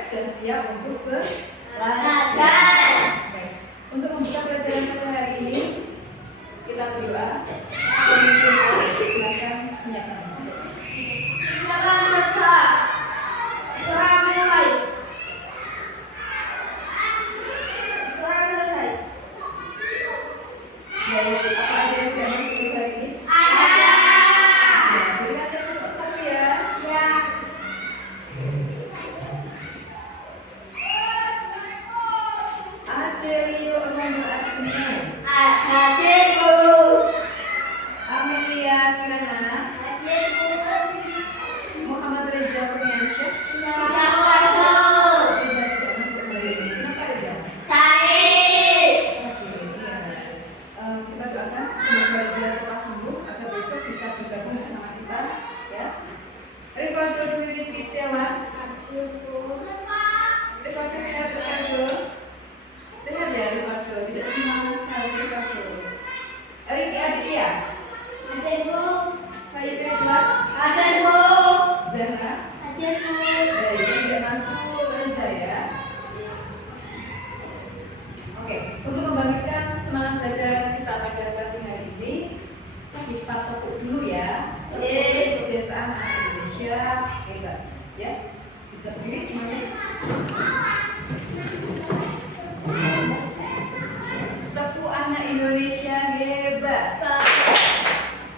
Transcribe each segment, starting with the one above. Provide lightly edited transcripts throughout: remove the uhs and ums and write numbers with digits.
rileks dan siap untuk belajar. Baik. Untuk membuka pelajaran kita hari ini, kita berdoa. Silakan menyiapkan. Silakan berdoa. Doa mulai. Doa selesai. Baik, apa ada yang tidak masuk di hari ini? Ada. Ya, beri aja satu-satu ya. Ya. Adelio Armando Arsino, Hadir guru. Amelia Kirana, Hadir guru. Muhammad Reza Kurniansyah. Nama masuk. Reza tidak masuk hari ini. Kenapa Reza? Sakit. Sakit. Iya. Kita doakan semoga Reza cepat sembuh agar besok bisa bergabung bersama kita, ya. Rivaldo Dwi Setiawan. Hadir guru. Rivaldo sehat Rivaldo. Sehat ya Rivaldo, tidak semangat sekali Rivaldo. Riki Aditya, Hadir guru. saya Ridwan, Hadir guru. Zahra. Hadir guru. Dari tidak masuk Reza ya. Oke, untuk membangkitkan semangat belajar kita pada pagi hari ini, kita tepuk dulu ya. Kebiasaan anak Indonesia hebat, ya. Bisa berdiri semuanya. Tepuk anak Indonesia hebat.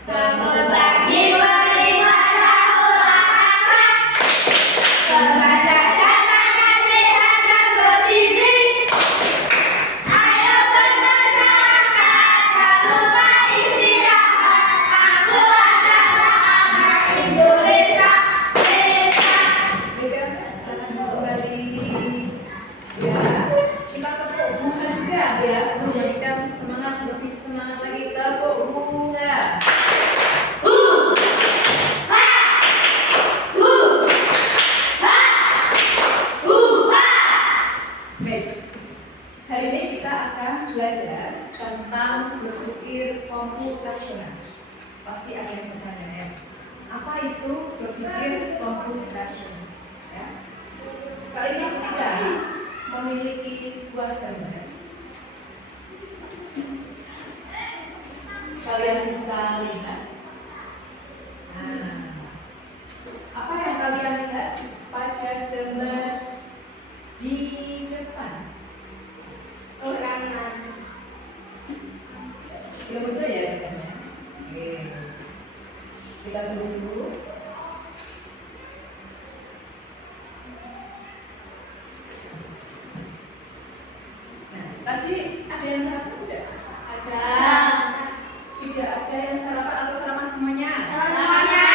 Berbagi beribadah olahraga. Kepada jangan sehat dan bergizi. Ayo bermasyarakat, tak lupa istirahat. Aku adalah anak Indonesia hebat. Beda kembali. Ya, kita tepuk bunga juga ya. Untuk menjadikan semangat lebih semangat lagi, tepuk bunga. Baik, hari ini kita akan belajar tentang berpikir komputasional. Pasti ada yang bertanya ya, apa itu berpikir komputasional? Ya. Kali ini kita memiliki sebuah gambar. Kalian bisa lihat. Nah, apa yang kalian lihat pada gambar di depan? Orang mana? Belum muncul ya gambarnya? Oke. Kita tunggu dulu. Nah, tadi ada yang sarapan tidak? Ada. Tidak ada yang sarapan atau sarapan semuanya? Semuanya.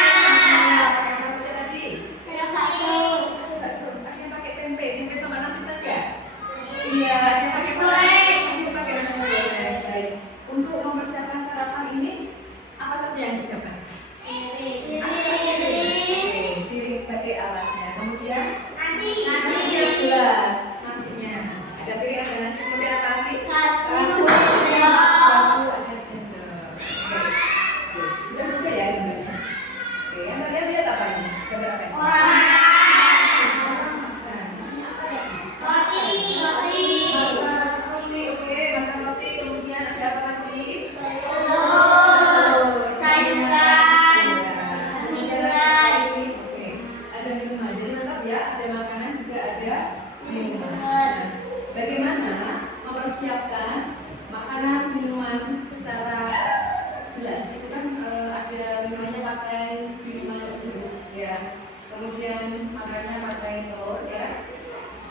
Pakai apa saja tadi? Kayak bakso. Bakso. Ada yang pakai tempe sama nasi saja? Iya, ada yang pakai Goreng. Ada yang pakai nasi goreng. Baik. Untuk mempersiapkan sarapan ini, apa saja yang disiapkan? Piring. Oke, piring sebagai alasnya. Kemudian Nasi. nasinya jelas, nasinya. Ada piring, ada nasi, kemudian apa lagi? Satu Bambu, sendok. ada sendok. Baik. Oke, sudah muncul ya gambarnya? Oke, yang kalian lihat apa ini? Gambar apa ini? Orang makan. Makan. Ini apa lagi? Roti. Makan roti, oke, makan roti. Kemudian ada apa lagi? Telur. Sayuran. Sayuran. Oke, ada minuman. Jadi lengkap ya, ada makanan juga ada minuman. Nah, bagaimana mempersiapkan makanan minuman secara jelas? Itu kan ada minumannya pakai minuman jeruk ya. Kemudian makannya pakai telur ya.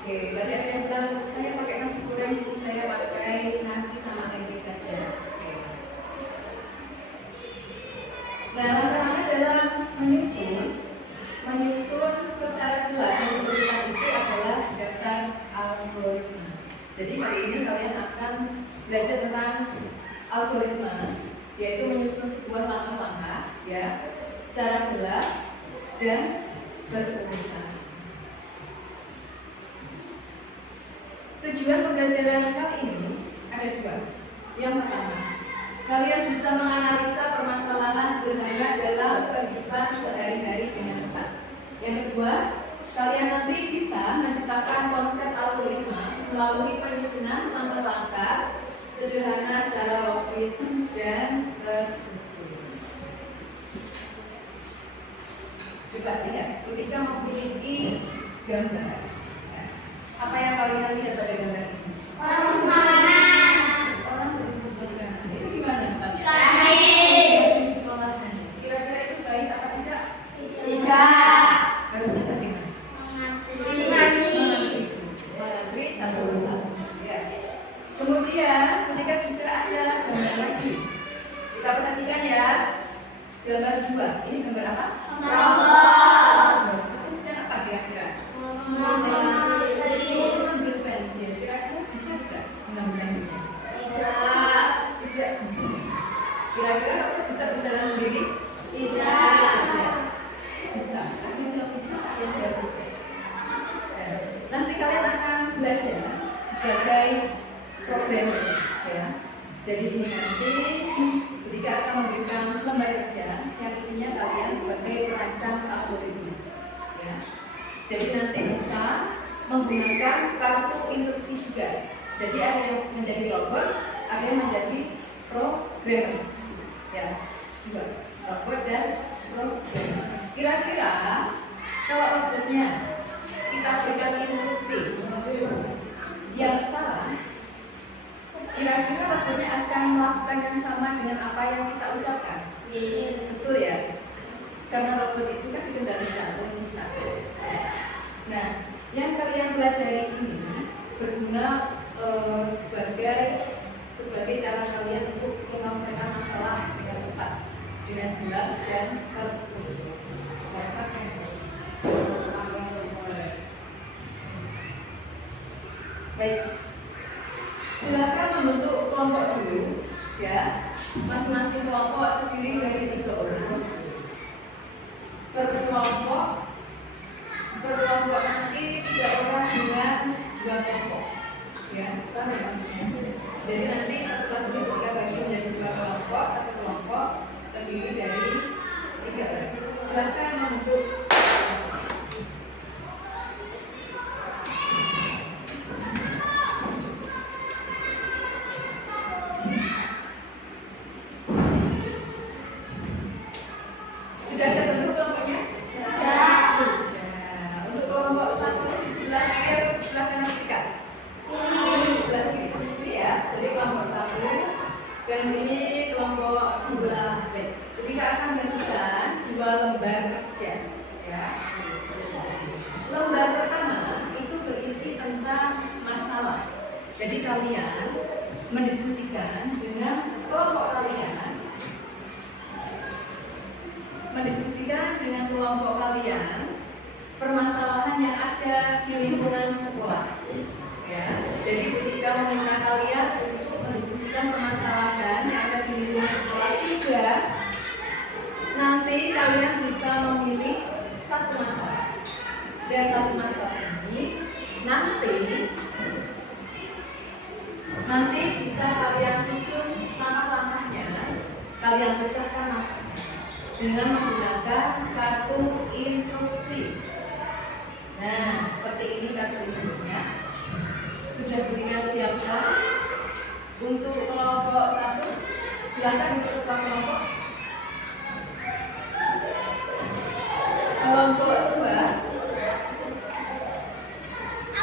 Oke, berarti ada yang bilang saya pakai nasi goreng, saya pakai nasi sama tempe saja. Oke. Nah, langkah-langkah dalam menyusun secara jelas yang diberikan itu adalah dasar algoritma. Jadi kali ini kalian akan belajar tentang algoritma, yaitu menyusun sebuah langkah-langkah ya secara jelas dan berurutan. Tujuan pembelajaran kali ini ada dua. Yang pertama, kalian bisa menganalisa permasalahan sederhana dalam kehidupan sehari-hari dengan tepat. Yang kedua, kalian nanti bisa menciptakan konsep algoritma melalui penyusunan langkah-langkah sederhana secara logis dan terstruktur. Coba lihat, ketika memiliki gambar, ya, apa yang kalian lihat pada gambar ini? Orang berkebutuhan. Itu gimana? Di sekolahan. Kira-kira itu baik apa tidak? Harusnya bagaimana? Mengantri satu persatu. Ya. Kemudian ketika juga ada gambar lagi. Kita perhatikan ya. Gambar 2. Ini gambar apa? Itu sedang apa kira-kira? Mengambil pensil. Kira-kira bisa tidak mengambil pensilnya? Tidak bisa. Kira-kira apa bisa berjalan sendiri? Tidak. Bisa. Artinya jawab bisa, yang jawab tidak. Nanti kalian akan belajar sebagai programmer, ya. Jadi ini nanti ketika akan memberikan lembar kerja yang isinya kalian sebagai perancang algoritma, ya. Jadi nanti bisa menggunakan kartu instruksi juga. Jadi ada yang menjadi robot, ada yang menjadi programmer, ya. Dua, robot dan programmer. Kira-kira kalau robotnya kita berikan instruksi yang salah, kira-kira robotnya akan melakukan yang sama dengan apa yang kita ucapkan. Betul ya? Karena robot itu kan dikendalikan oleh kita. Nah, yang kalian pelajari ini berguna sebagai cara kalian untuk menyelesaikan masalah dengan tepat, dengan jelas dan terstruktur. Baik, silakan membentuk kelompok dulu, ya. Masing-masing kelompok terdiri dari 3 orang. Per kelompok nanti 3 orang dengan 2 kelompok, ya. Paham ya maksudnya? Jadi nanti satu kelas ini kita bagi menjadi 2 kelompok, satu kelompok terdiri dari 3 orang. Silakan membentuk. Sudah terbentuk kelompoknya? Sudah. Untuk kelompok 1 di sebelah kiri atau di sebelah kanan kita? Di sebelah kiri. Sini ya. Jadi kelompok 1 dan ini kelompok 2. Baik. Ketika akan melakukan 2 lembar kerja, ya. Lembar pertama itu berisi tentang masalah. Jadi kalian mendiskusikan dengan kelompok kalian. Permasalahan yang ada di lingkungan sekolah. Ya, jadi ketika meminta kalian untuk mendiskusikan permasalahan yang ada di lingkungan sekolah juga, nanti kalian bisa memilih satu masalah. Dan satu masalah ini nanti bisa kalian susun langkah-langkahnya, kalian pecahkan langkahnya dengan menggunakan kartu instruksi. Nah, seperti ini kartu instruksinya. Sudah ketika siapkan untuk kelompok 1, silakan untuk kelompok. Kelompok 2,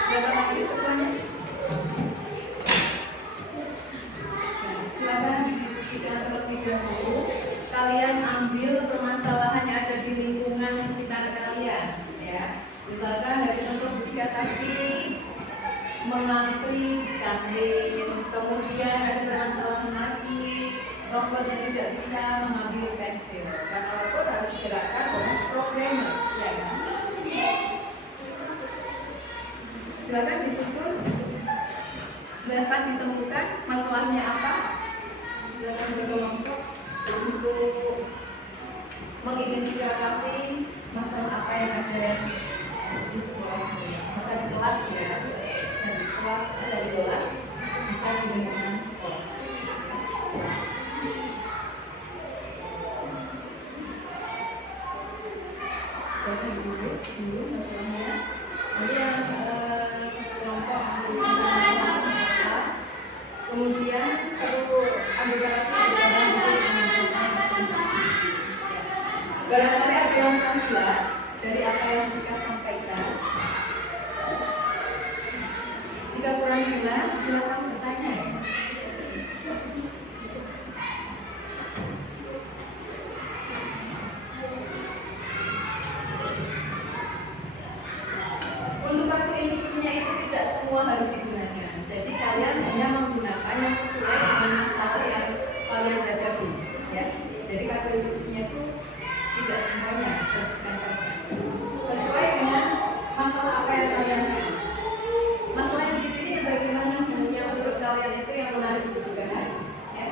berapa lagi ketuanya? Silakan didiskusikan terlebih dahulu. Kalian ambil permasalahan yang ada di lingkungan sekitar kalian, ya. Misalkan dari contoh ketika tadi mengantri di kantin, kemudian ada permasalahan lagi robot yang tidak bisa mengambil pensil, karena robot harus digerakkan oleh programmer, ya kan? Silakan disusun. Silakan ditemukan masalahnya apa. Silakan berkelompok untuk mengidentifikasi masalah apa yang ada di sekolah. Bisa di kelas ya, bisa di sekolah, bisa di kelas, bisa di lingkungan sekolah. Silakan ditulis dulu masalahnya. Jika kurang jelas, silakan bertanya ya. Untuk kartu instruksinya itu tidak semua harus digunakan. Jadi kalian hanya menggunakan yang sesuai dengan masalah yang kalian hadapi, ya. Jadi kartu instruksinya itu tidak semuanya harus digunakan. Sesuai dengan masalah apa yang kalian hadapi. Masalah yang dipilih bagaimana yang menurut kalian itu yang menarik untuk dibahas, ya.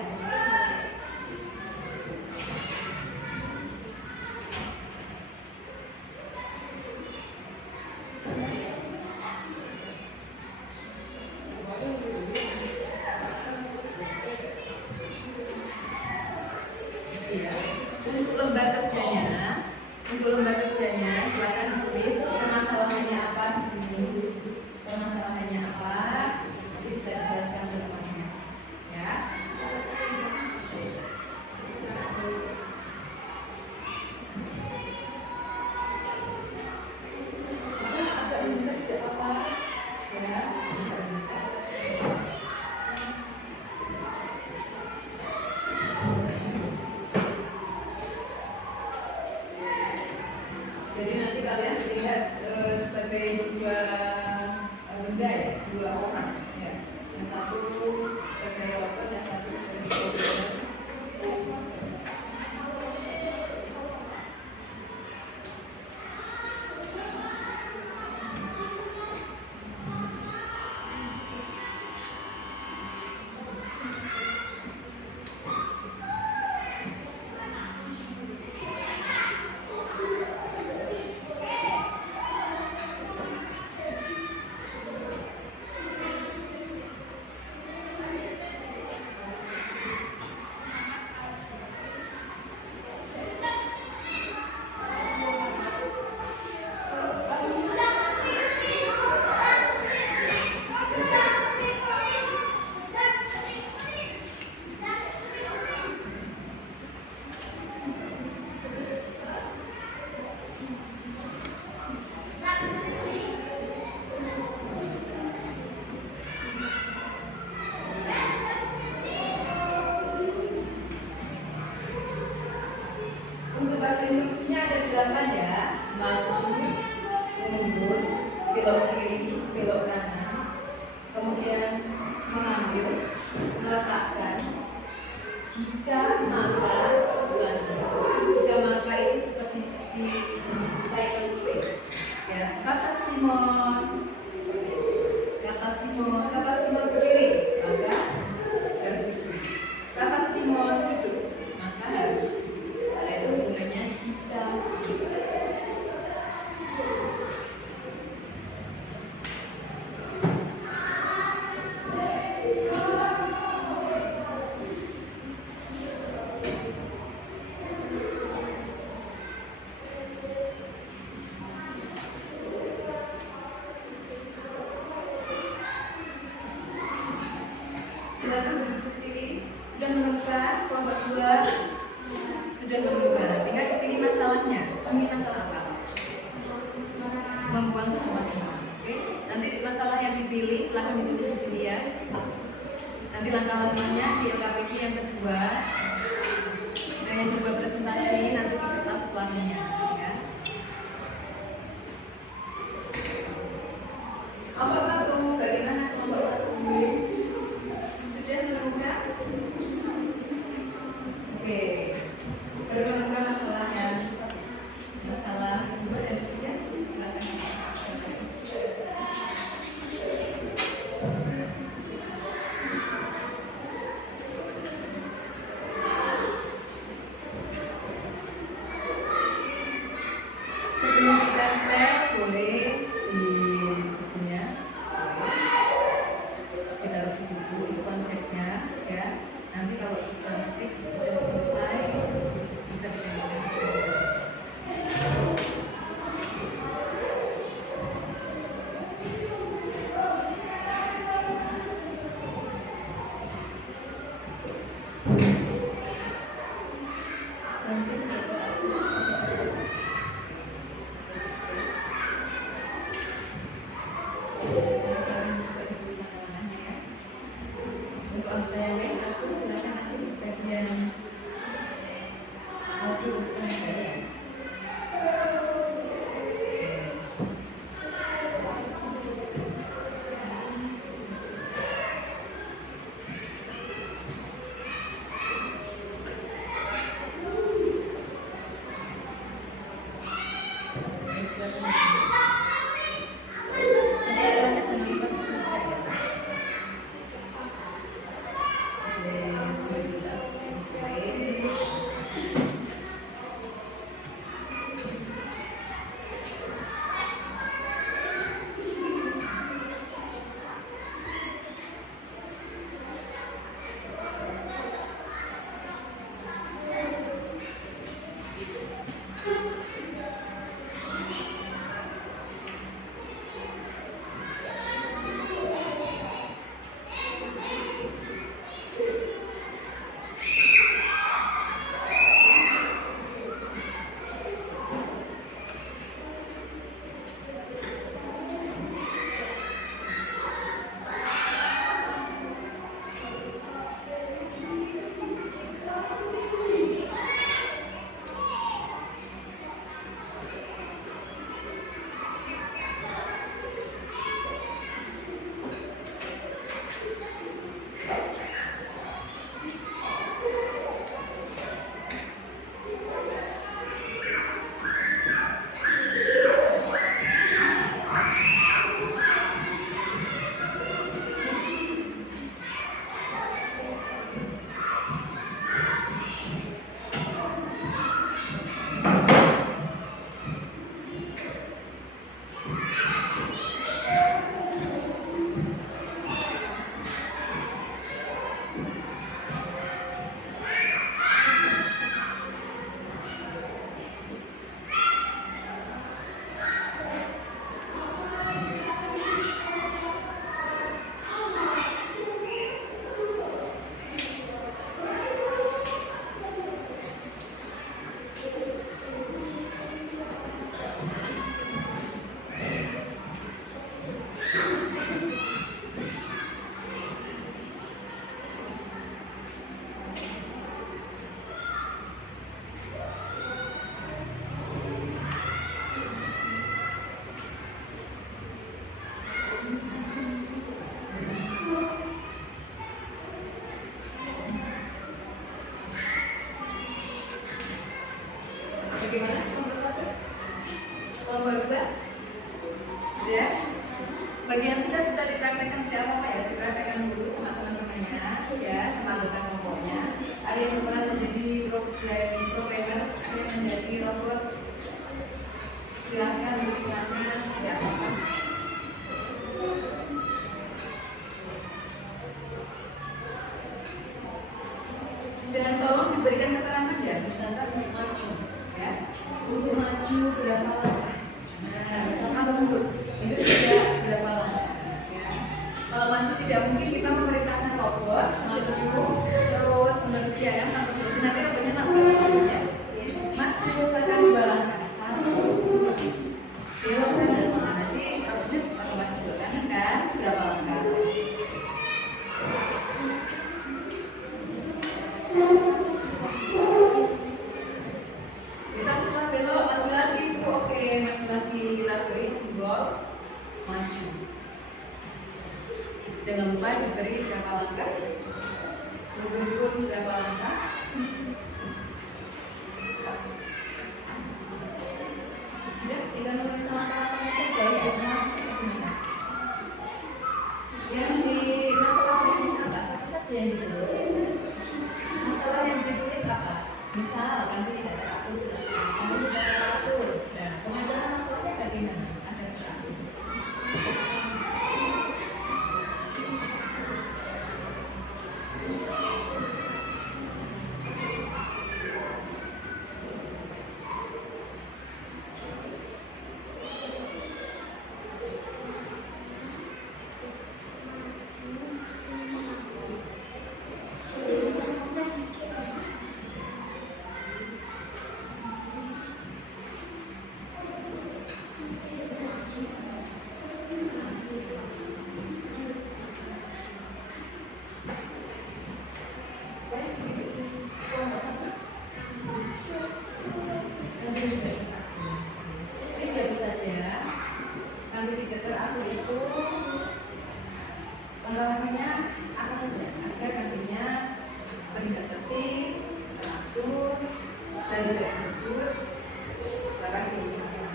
Untuk lembar kerjanya silakan tulis permasalahannya apa di sini. Permasalahannya apa? Nanti bisa dijelaskan ke teman-teman. Ya. Bisa agak minta tidak apa-apa. Ya. Jadi nanti kalian tinggal sebagai dua benda ya, dua orang ya. Yang satu sebagai robot, yang satu sebagai komputer. Untuk kartu instruksinya ada 8 ya. Maju, mundur, belok kiri, belok kanan, kemudian mengambil, meletakkan, jika maka ulangi. Jika maka itu seperti di silence ya. Kata Simon seperti itu. Kata Simon berdiri, maka harus berdiri. Kata Simon duduk, maka harus. Itu hubungannya jika. Silakan duduk ke sini. Sudah menemukan kelompok 2? Sudah menemukan. Tinggal dipilih masalahnya. Pilih masalah apa? Membuang sampah semua. Oke. Nanti masalah yang dipilih silahkan ditulis di sini ya. Nanti langkah-langkahnya di LKPC yang kedua. Nah, yang kedua presentasi nanti di kertas selanjutnya. Ya. Kelompok 1, bagaimana kelompok 1? Sudah menemukan? Oke. Baru menemukan masalahnya. Masalah 2 dan 3. Silakan. bisa dipraktekkan, tidak apa-apa ya, dipraktekkan dulu sama teman-temannya ya, sama anggota kelompoknya. Ada yang pernah menjadi programmer, ada yang menjadi robot, silahkan dipraktekkan, tidak apa-apa. Dan tolong diberikan keterangan ya, misalkan untuk maju ya, untuk maju berapa langkah. Nah, misalkan mundur itu tidak berapa langkah ya. Kalau maju tidak mungkin kita memerintahkan robot maju terus manusia ya, tanpa berhenti, nanti robotnya nabrak ya. Maju misalkan 2 langkah, 1 belok kanan, nah, nanti robotnya otomatis belok kanan kan, berapa langkah. Bisa setelah belok maju lagi Bu, oke maju lagi, kita beri simbol maju. Jangan lupa diberi berapa langkah, mundur pun berapa langkah. Ya, tinggal nulis langkah-langkahnya saja ya semua. Yang di masalah ini apa? Satu saja yang ditulis. Masalah yang ditulis apa? Misal kan tidak teratur, kan tidak teratur. Dan pengajaran masalahnya bagaimana? Ada teratur. Olahraga apa saja agar nantinya terlihat tertib, teratur, dan tidak gugur. Sekarang misalnya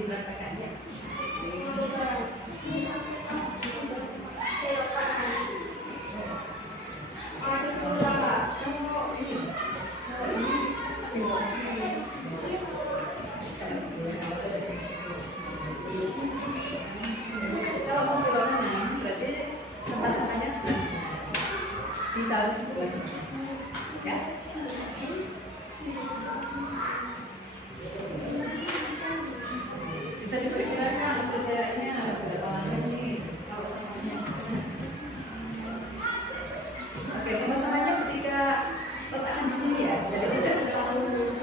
dipraktekkannya. Kalau mau belok kanan, berarti tempat samanya sebelah sini. Ditaruh di sebelah sini. Ya? Bisa diperkirakan untuk jaraknya berapa lama nih kalau samanya setengah. Oke, pemasangannya ketika letakkan di sini ya, jadi tidak terlalu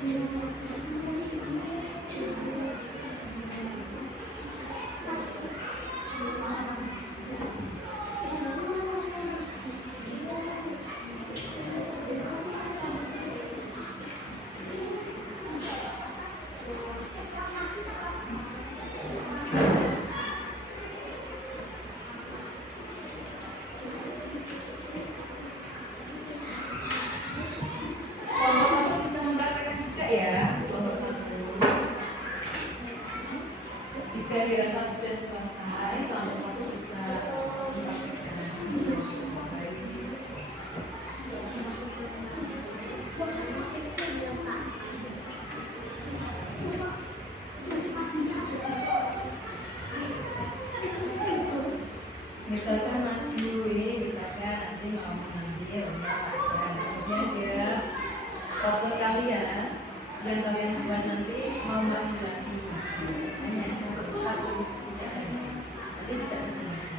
Kelompok satu bisa mempraktekkan juga ya. Kelompok satu. Jika dirasa sudah selesai, kelompok satu bisa mempraktekkan. Baik. Misalkan maju ini, misalkan nanti mau mengambil dan kemudian dia robot kalian yang kalian buat nanti mau maju lagi. Hanya satu senjatanya. Nanti bisa digunakan.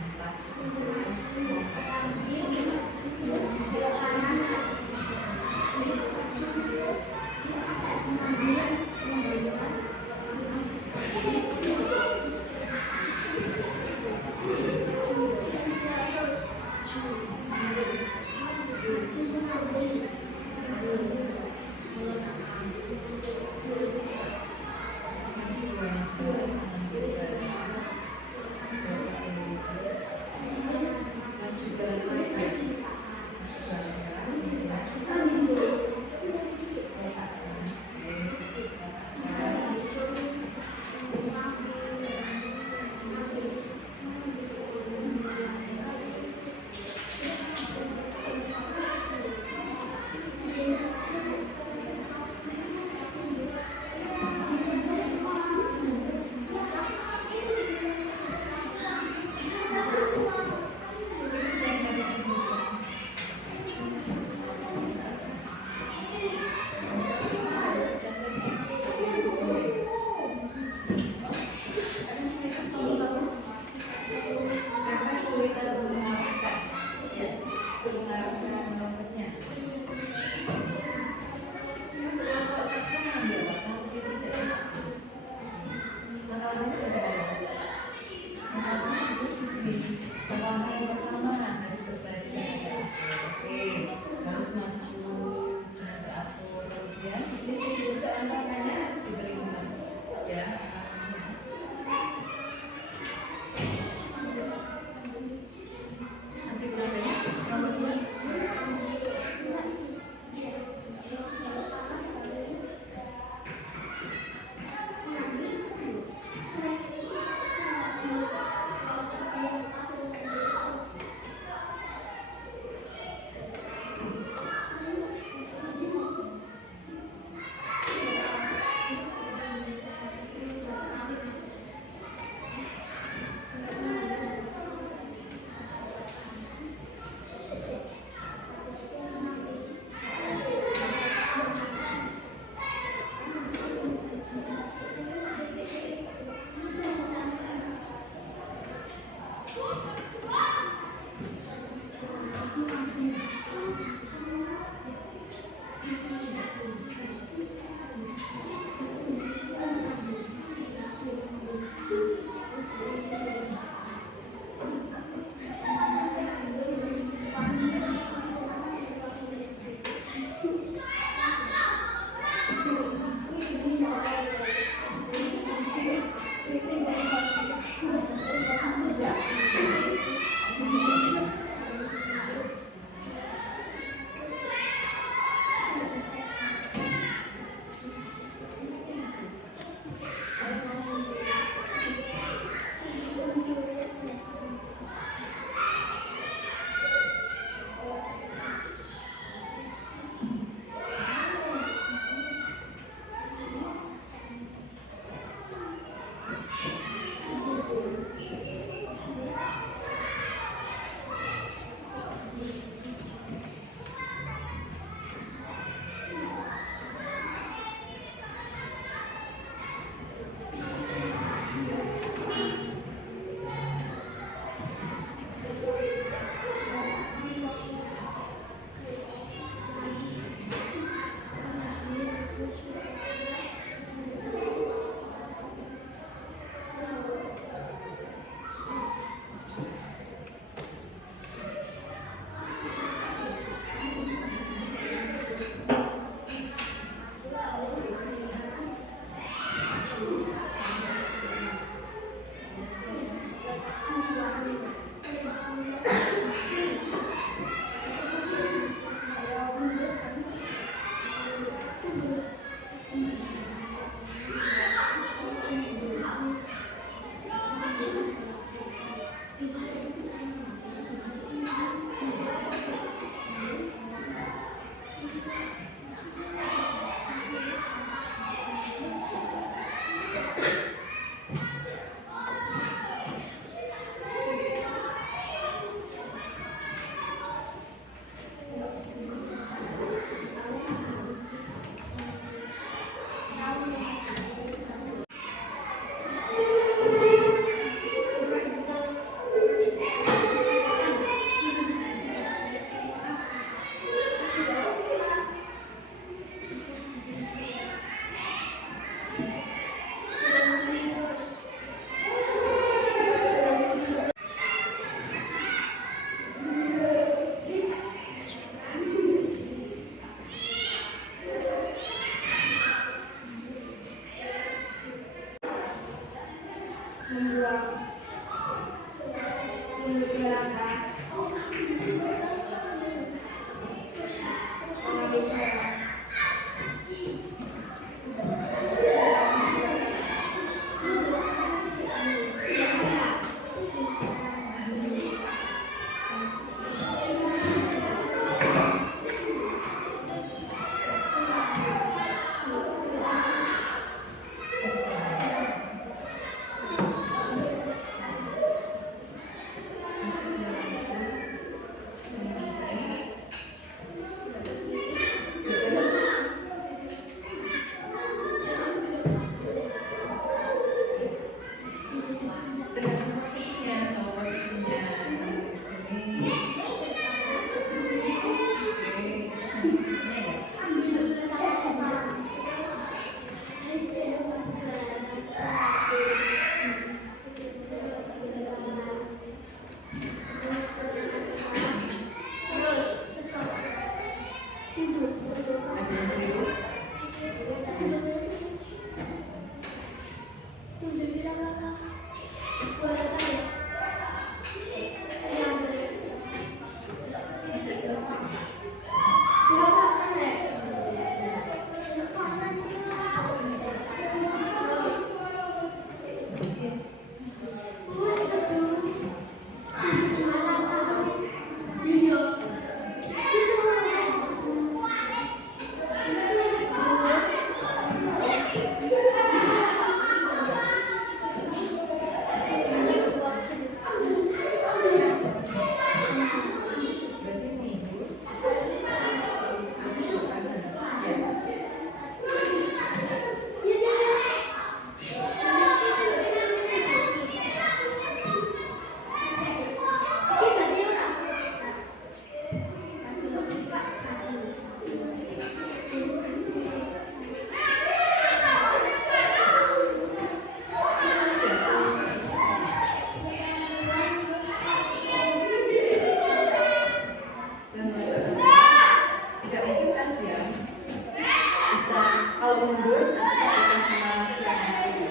Kalau mundur nanti kita sama kita nanti.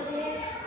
Berarti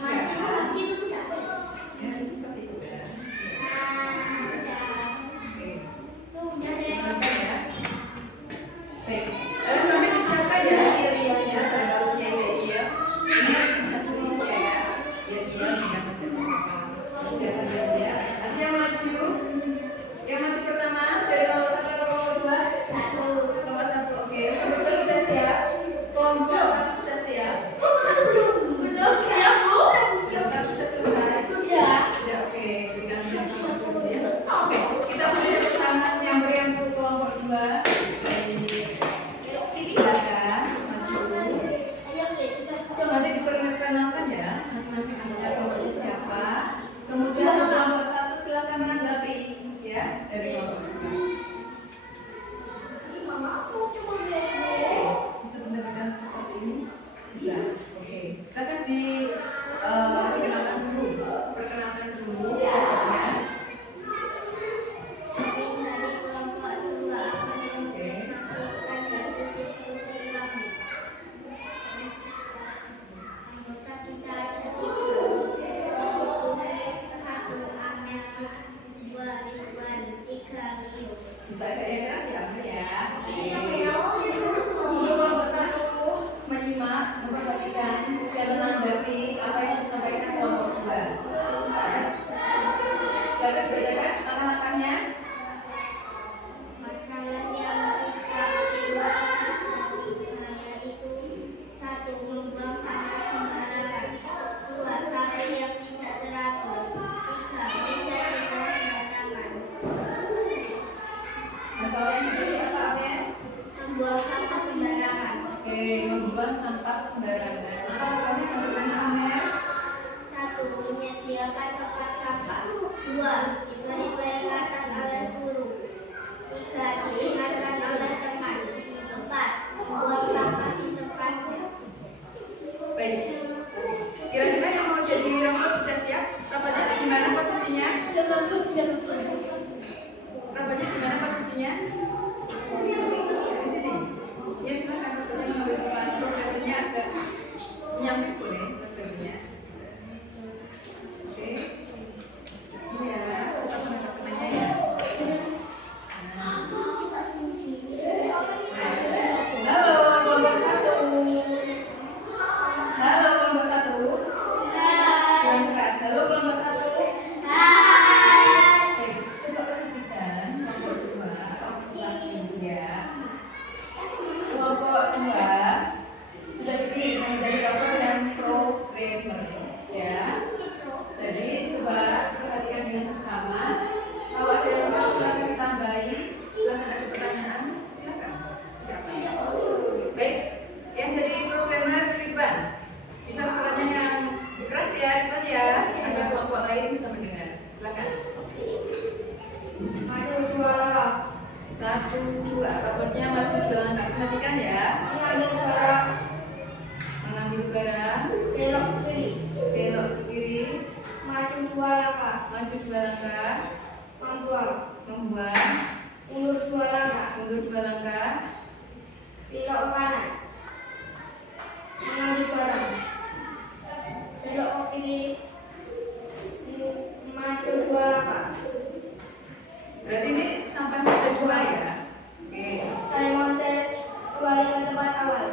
maju ya. Maju, habis itu sudah. Harus seperti itu kan. Nah, sudah. Oke. Sudah deh. Mantap ya. Baik. Sampai di siapa ya? Irianya, berlalunya iya. Ini asli ya. Ya iya, singkat saja. Siapa dia? Ada yang maju. Yang maju pertama dari kelompok 1 ke kelompok 2. Satu. Kelompok 1, oke. Kelompok 2 sudah siap. Kelompok 1 sudah siap. Belum siap, Bu. Kelompok sudah selesai. Sudah. Sudah, oke. Tinggal kelompok 2 ya. Oke, kita beri pertama yang beri untuk kelompok 2. Baik. Silakan maju. Ayo, kita Nanti diperkenalkan ya masing-masing anggota kelompoknya siapa. Kemudian untuk kelompok 1 silakan menanggapi ya dari kelompok 2. Ini mama mau coba lihat. Bisa mendapatkan seperti ini? Bisa. Oke. Silakan dikenalkan dulu. Perkenalkan dulu ya. Dari kelompok 2 akan mempresentasikan hasil diskusi kami. Anggota kita ada 3, yaitu 1 Amer, 2 Ridwan, 3 Leo. Bisa kira-kira siapa ya? Untuk Untuk kelompok 1 menyimak, memperhatikan dan menanggapi apa yang disampaikan kelompok 2. Ya. Silakan bacakan langkah-langkahnya. masalah yang kita keluarkan ketiga yaitu 1. Membuang sampah sembarangan, 2. Sampah yang tidak teratur, 3. Menjadi sembarangan. Masalah yang kedua apa Amen? Membuang sampah sembarangan. Oke, membuang sampah sembarangan. Apa langkahnya bagaimana Amen? 1. Menyediakan tempat sampah, 2. Diberi peringatan oleh guru, 3. Diingatkan oleh teman, 4. Membuang sampah di sepanjang. Baik. Kira-kira yang mau jadi robot sudah siap? Robotnya di mana posisinya? Robotnya di mana posisinya? Di sini. Ya silakan robotnya mengambil tempat. Programnya agak menyamping boleh programnya. Oke. Sini ya. Kita menangkap temannya ya. Nah. Halo kelompok 1. Halo kelompok 1. Kurang keras. Halo kelompok 1. Oke, coba perhatikan kelompok 2 observasi ya. Kelompok 2 sudah dipilih menjadi robot dan programmer ya. Jadi coba perhatikan dengan seksama. Kalau ada yang kurang silakan ditambahi. Silakan ada pertanyaan, silakan. Baik, yang jadi programmer Ridwan. Bisa suaranya yang keras ya, Ridwan ya, agar kelompok lain bisa mendengar. Silakan. Maju 2 langkah. 1, 2, robotnya maju 2 langkah. Perhatikan ya. Mengambil barang. Mengambil barang, Belok kiri. belok ke kiri, Maju 2 langkah. maju 2 langkah, Membuang. membuang, Mundur 2 langkah. mundur 2 langkah, Belok ke kanan. Mengambil barang. Belok ke kiri. Maju 2 langkah. berarti ini sampahnya ada 2 ya. Oke. Saya Moses kembali ke tempat awal.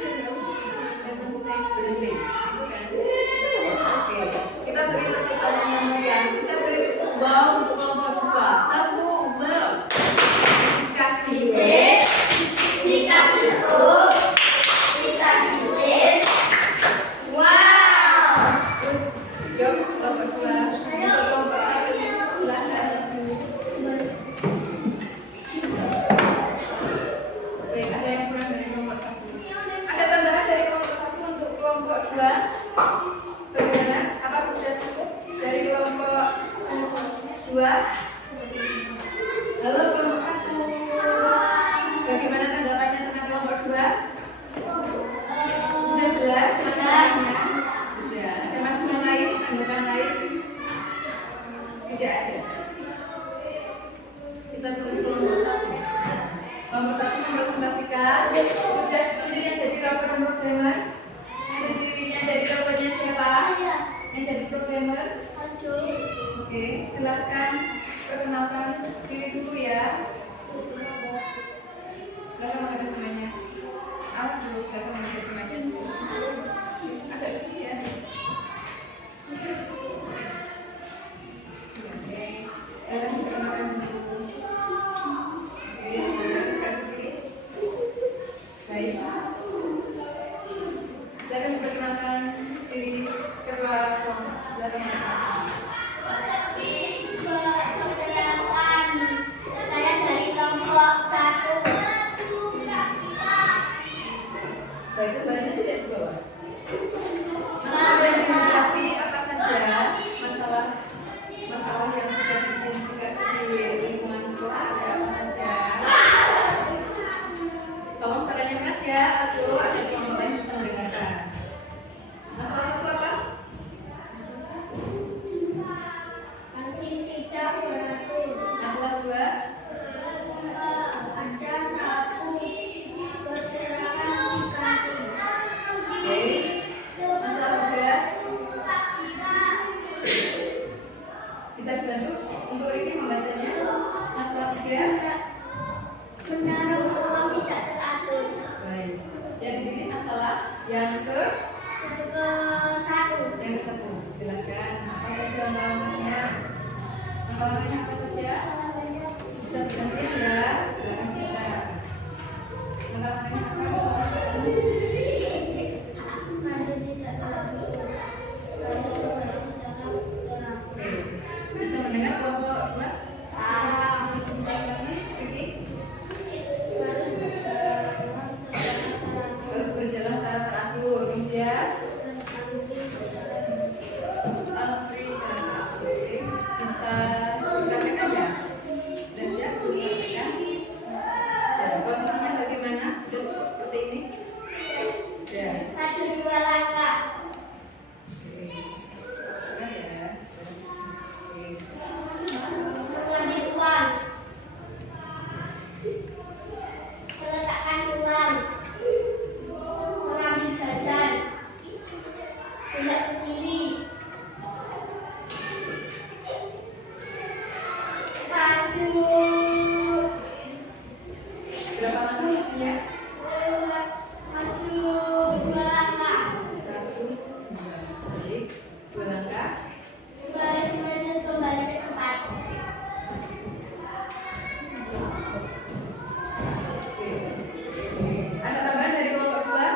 Seven, six, berhenti. Itu kan? Oke. Kita beri tepuk tangan yang meriah. Kita beri wow untuk kelompok 2. Tepuk wow. Kasih B. Dikasih O. Dikasih W. Wow. Jom kelompok 2. Untuk kelompok 1 silakan maju. Baik, ada yang kurang dari kelompok 1. Ada tambahan dari kelompok 1 untuk kelompok 2. Bagaimana? Apa sudah cukup dari kelompok 2? Halo kelompok 1. Bagaimana tanggapannya tentang kelompok 2? Sudah jelas masalahnya? Sudah. Ada masalah lain? Tanggapan lain? Tidak ada. Kita tunggu kelompok 1. Kelompok 1 mempresentasikan programmer? Yang jadi robotnya siapa? Saya. Yang jadi programmer? Aduh. Oke, silakan perkenalkan diri dulu ya. Silakan menghadap temannya. Aduh, silakan menghadap temannya. Agak ke sini ya. Oke, silakan perkenalkan dulu. Oke, silakan ke kiri. Baik. Silakan perkenalkan diri kedua kelompok. Silakan. Perkenalkan, saya dari kelompok 1. Baik, bebannya tidak di bawah. Tapi apa saja masalah yang sudah diidentifikasi di lingkungan sekolah ada apa saja? Tolong suaranya keras ya, atau ada kelompok lain bisa mendengarkan. Masalah satu apa? Kantin tidak beratur. Masalah dua? Ada sapu berserakan di kantin. Oke. Masalah tiga? Bisa dibantu untuk Riki membacanya? Masalah tiga? Menaruh uang tidak teratur. Baik. Yang dipilih masalah yang ke Satu. yang ke satu. Silakan. Apa saja langkah-langkahnya? Langkah-langkahnya apa saja? Bisa bergantian ya. Silakan baca. Langkah-langkahnya apa? Kantin tidak teratur. Oke. Bisa mendengar kelompok dua? Bisa lagi, Riki? Terus berjalan secara teratur. Kemudian antri secara teratur. Bisa dipraktekkan ya? Sudah siap untuk dipraktekkan? Dan posisinya bagaimana? Sudah cukup seperti ini? Sudah. Maju 2 langkah. Oke. Sudah ya. Oke. Mengambil uang. Meletakkan uang. Mengambil jajan. Belok ke kiri. Maju. Berapa langkah majunya? Maju 2 langkah. Satu, dua. Baik. Dua langkah. Terus kembali ke tempat. Oke. Ada tambahan dari kelompok dua?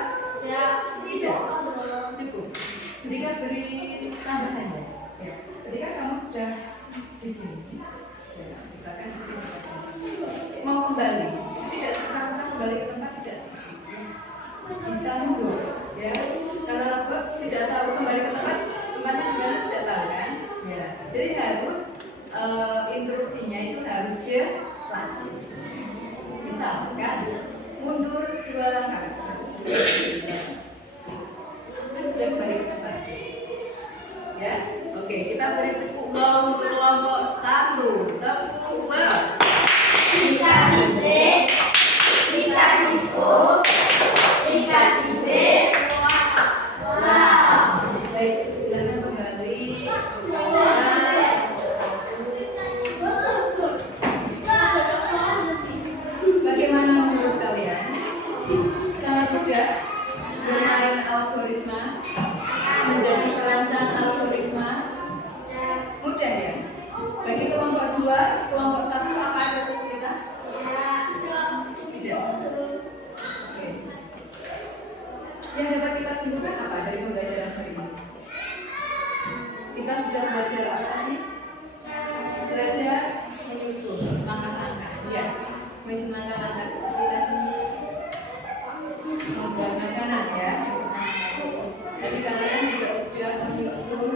Ya, tidak ada. Cukup. Ketika beri tambahan ya. Ya. Ketika kamu sudah di sini, ya, misalkan di sini mau kembali, tidak serta-merta kembali ke tempat tidak seperti itu. Bisa mundur, ya. Kalau robot tidak tahu kembali ke tempat, tempatnya di mana tidak tahu kan? Ya. Jadi harus instruksinya itu harus jelas. Misalkan mundur 2 langkah. Kan sudah kembali ke tempat. Ya, oke, kita beri tepuk gong untuk kelompok 1. Tepuk gong. Dikasih B, dikasih O, dikasih B. Wow. Baik, silakan kembali. Bagaimana menurut kalian? Sangat mudah bermain algoritma, menjadi perancang algoritma. Mudah ya? Bagi kelompok 2, kelompok 1 apa ada kesulitan? Tidak. Oke. Yang dapat kita simpulkan apa dari pembelajaran hari ini? Kita sudah belajar apa tadi? Belajar menyusun langkah-langkah. Ya, menyusun langkah-langkah seperti tadi membuat makanan ya. Jadi kalian juga sudah menyusun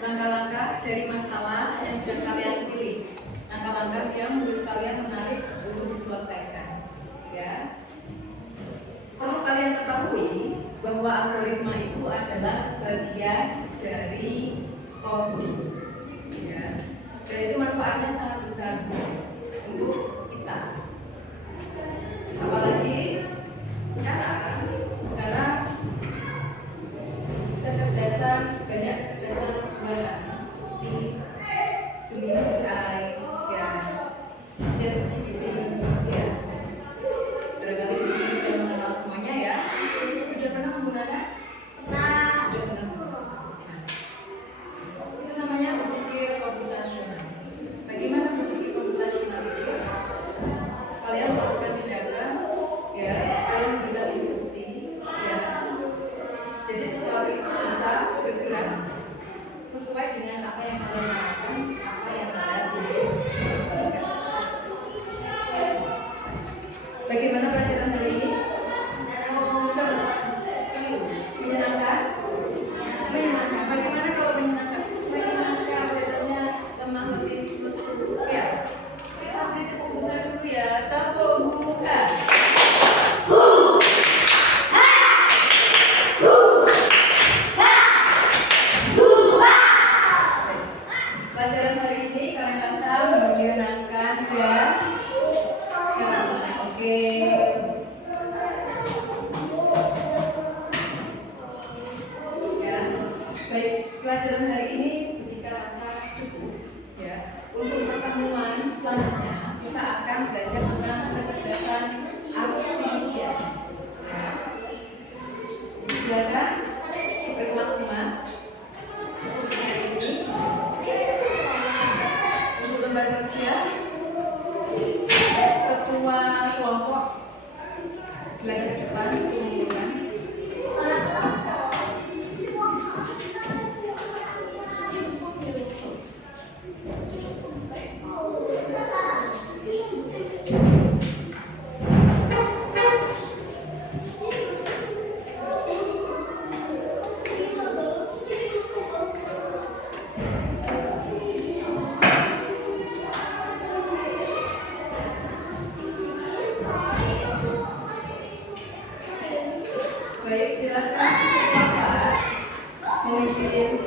langkah-langkah dari masalah yang sudah kalian pilih. Langkah-langkah yang menurut kalian menarik untuk diselesaikan. Ya. Perlu kalian ketahui bahwa algoritma itu adalah bagian dari coding. Ya. Dan itu manfaatnya sangat besar sekali untuk kita. Apalagi sekarang kalian melakukan tindakan, ya, kalian memberikan instruksi, ya. Jadi sesuatu itu bisa bergerak sesuai dengan apa yang kalian lakukan, apa yang kalian instruksikan. Bagaimana pelajaran hari ini? Seru, menyenangkan, menyenangkan. Bagaimana kalau menyenangkan? Menyenangkan, kelihatannya lemah letih, lesu, ya. Kita beri tepuk bunga dulu ya, tepuk bunga. Pelajaran hari ini kalian rasa menyenangkan dan seru. Oke. Ya, baik, pelajaran hari ini ketika rasa cukup, ya. Untuk pertemuan selanjutnya kita akan belajar tentang kecerdasan artifisial. Ya. Silakan berkemas-kemas. Cukup di hari ini. Untuk lembar kerja, ketua kelompok silakan ke depan mengumpulkan. Baik, silakan kelas memimpin.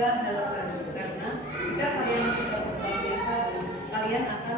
Hal baru, karena jika kalian mencoba sesuatu yang baru, kalian akan